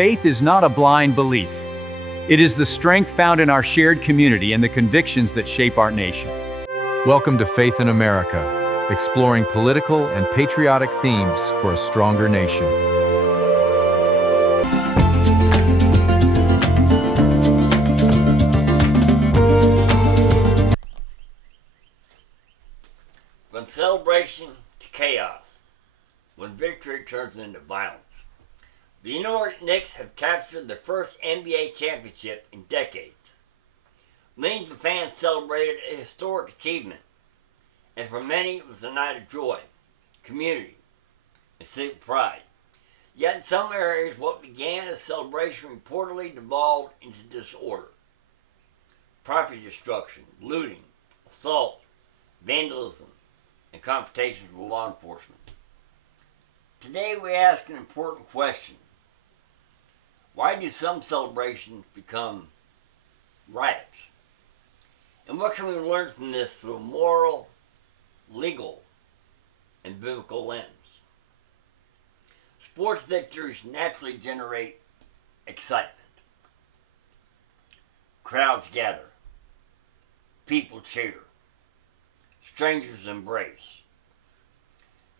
Faith is not a blind belief. It is the strength found in our shared community and the convictions that shape our nation. Welcome to Faith in America, exploring political and patriotic themes for a stronger nation. From celebration to chaos, when victory turns into violence. The New York Knicks have captured their first NBA championship in decades. Millions of fans celebrated a historic achievement, and for many it was a night of joy, community, and civic pride. Yet in some areas, what began as celebration reportedly devolved into disorder. Property destruction, looting, assault, vandalism, and confrontations with law enforcement. Today we ask an important question. Why do some celebrations become riots? And what can we learn from this through a moral, legal, and biblical lens? Sports victories naturally generate excitement. Crowds gather. People cheer. Strangers embrace.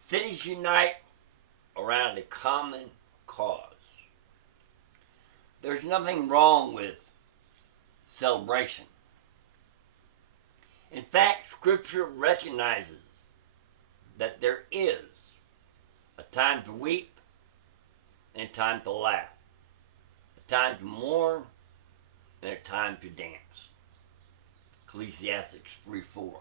Cities unite around a common cause. There's nothing wrong with celebration. In fact, Scripture recognizes that there is a time to weep and a time to laugh, a time to mourn and a time to dance. Ecclesiastes 3:4.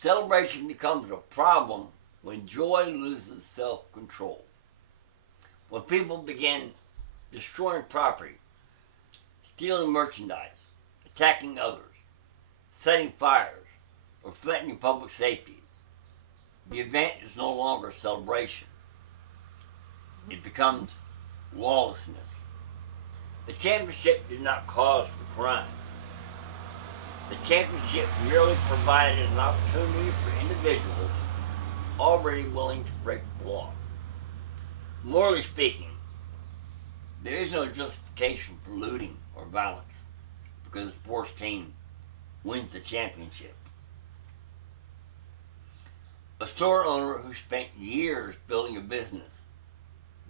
Celebration becomes a problem when joy loses self-control. When people begin destroying property, stealing merchandise, attacking others, setting fires, or threatening public safety, the event is no longer a celebration. It becomes lawlessness. The championship did not cause the crime. The championship merely provided an opportunity for individuals already willing to break the law. Morally speaking, there is no justification for looting or violence because the sports team wins the championship. A store owner who spent years building a business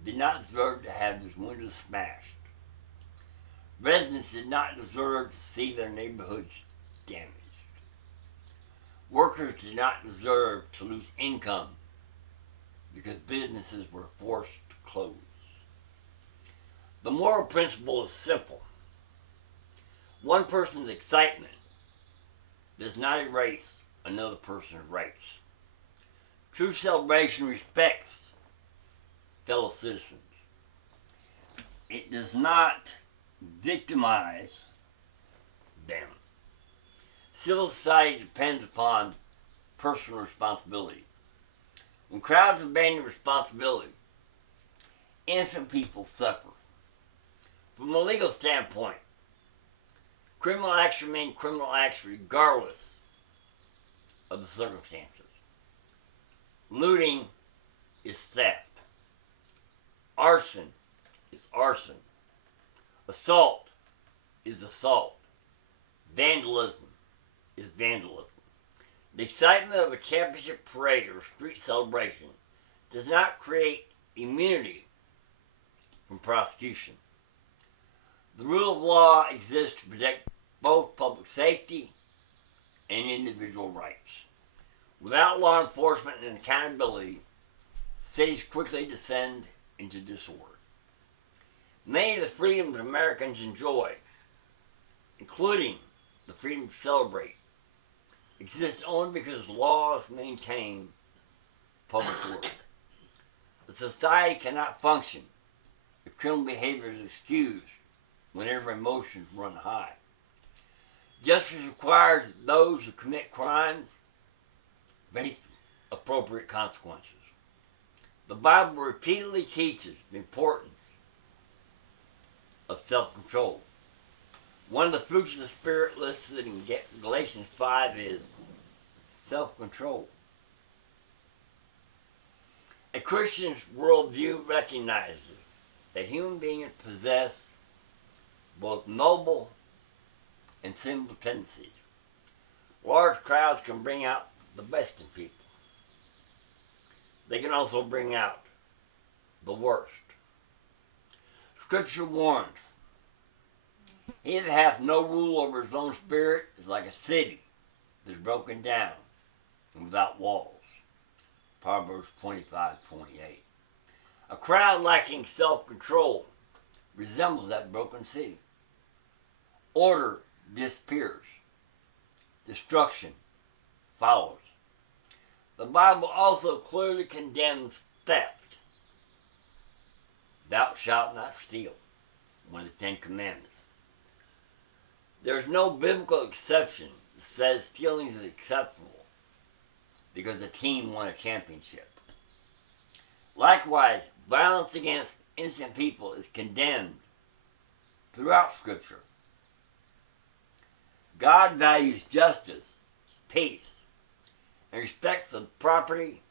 did not deserve to have his windows smashed. Residents did not deserve to see their neighborhoods damaged. Workers did not deserve to lose income because businesses were forced to close. The moral principle is simple. One person's excitement does not erase another person's rights. True celebration respects fellow citizens. It does not victimize them. Civil society depends upon personal responsibility. When crowds abandon responsibility, innocent people suffer. From a legal standpoint, criminal acts remain criminal acts regardless of the circumstances. Looting is theft. Arson is arson. Assault is assault. Vandalism is vandalism. The excitement of a championship parade or street celebration does not create immunity from prosecution. The rule of law exists to protect both public safety and individual rights. Without law enforcement and accountability, cities quickly descend into disorder. Many of the freedoms Americans enjoy, including the freedom to celebrate, exist only because laws maintain public order. A society cannot function if criminal behavior is excused whenever emotions run high. Justice requires that those who commit crimes face appropriate consequences. The Bible repeatedly teaches the importance of self-control. One of the fruits of the Spirit listed in Galatians 5 is self-control. A Christian's worldview recognizes that human beings possess both noble and sinful tendencies. Large crowds can bring out the best in people. They can also bring out the worst. Scripture warns, he that hath no rule over his own spirit is like a city that is broken down and without walls. Proverbs 25:28. A crowd lacking self-control resembles that broken city. Order disappears. Destruction follows. The Bible also clearly condemns theft. Thou shalt not steal, one of the 10 Commandments. There's no biblical exception that says stealing is acceptable because a team won a championship. Likewise, violence against innocent people is condemned throughout Scripture. God values justice, peace, and respect for the property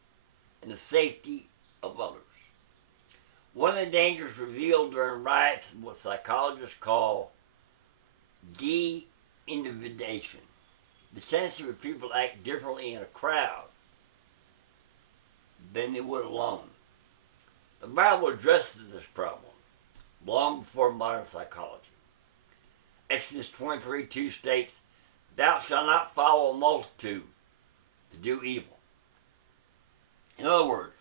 and the safety of others. One of the dangers revealed during riots is what psychologists call de-individuation, the tendency for people to act differently in a crowd than they would alone. The Bible addresses this problem long before modern psychology. Exodus 23:2 states, "Thou shalt not follow a multitude to do evil." In other words,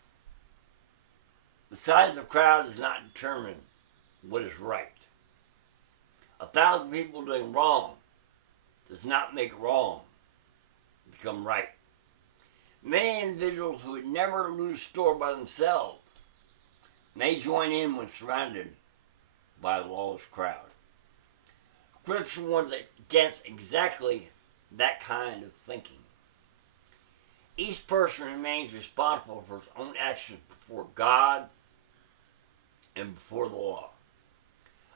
the size of the crowd does not determine what is right. 1,000 people doing wrong does not make wrong become right. Many individuals who would never loot a store by themselves may join in when surrounded by a lawless crowd. Scripture warns against exactly that kind of thinking. Each person remains responsible for his own actions before God and before the law.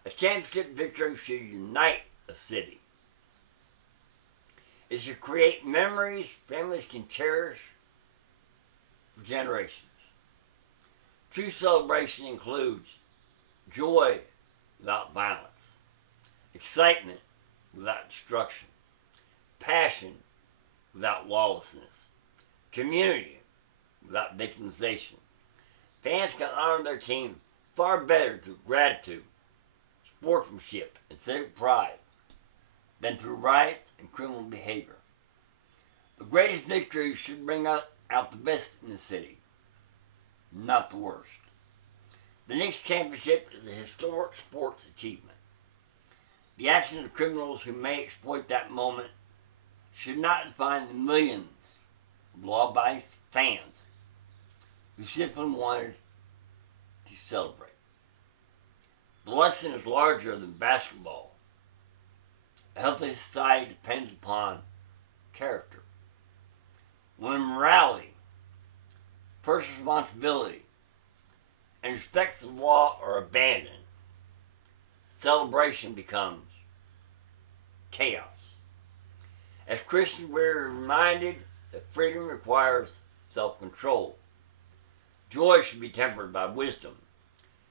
A championship victory should unite a city. It should create memories families can cherish for generations. True celebration includes joy without violence, excitement without destruction, passion without lawlessness, community without victimization. Fans can honor their team far better through gratitude, sportsmanship, and civic pride than through riots and criminal behavior. The greatest victory should bring out the best in the city, not the worst. The Knicks championship is a historic sports achievement. The actions of criminals who may exploit that moment should not define the millions of law-abiding fans who simply wanted to celebrate. The lesson is larger than basketball. A healthy society depends upon character. When morality, personal responsibility, and respect for the law are abandoned, celebration becomes chaos. As Christians, we're reminded that freedom requires self-control. Joy should be tempered by wisdom,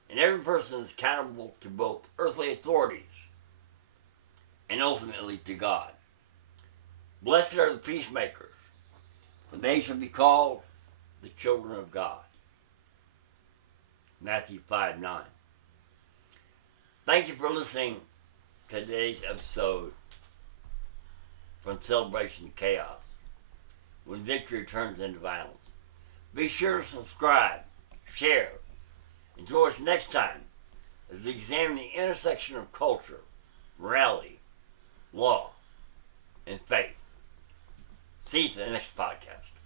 and every person is accountable to both earthly authorities and ultimately to God. Blessed are the peacemakers, for they shall be called the children of God. Matthew 5:9. Thank you for listening to today's episode from celebration to chaos, when victory turns into violence. Be sure to subscribe, share, and join us next time as we examine the intersection of culture, morality, law, and faith. See you at the next podcast.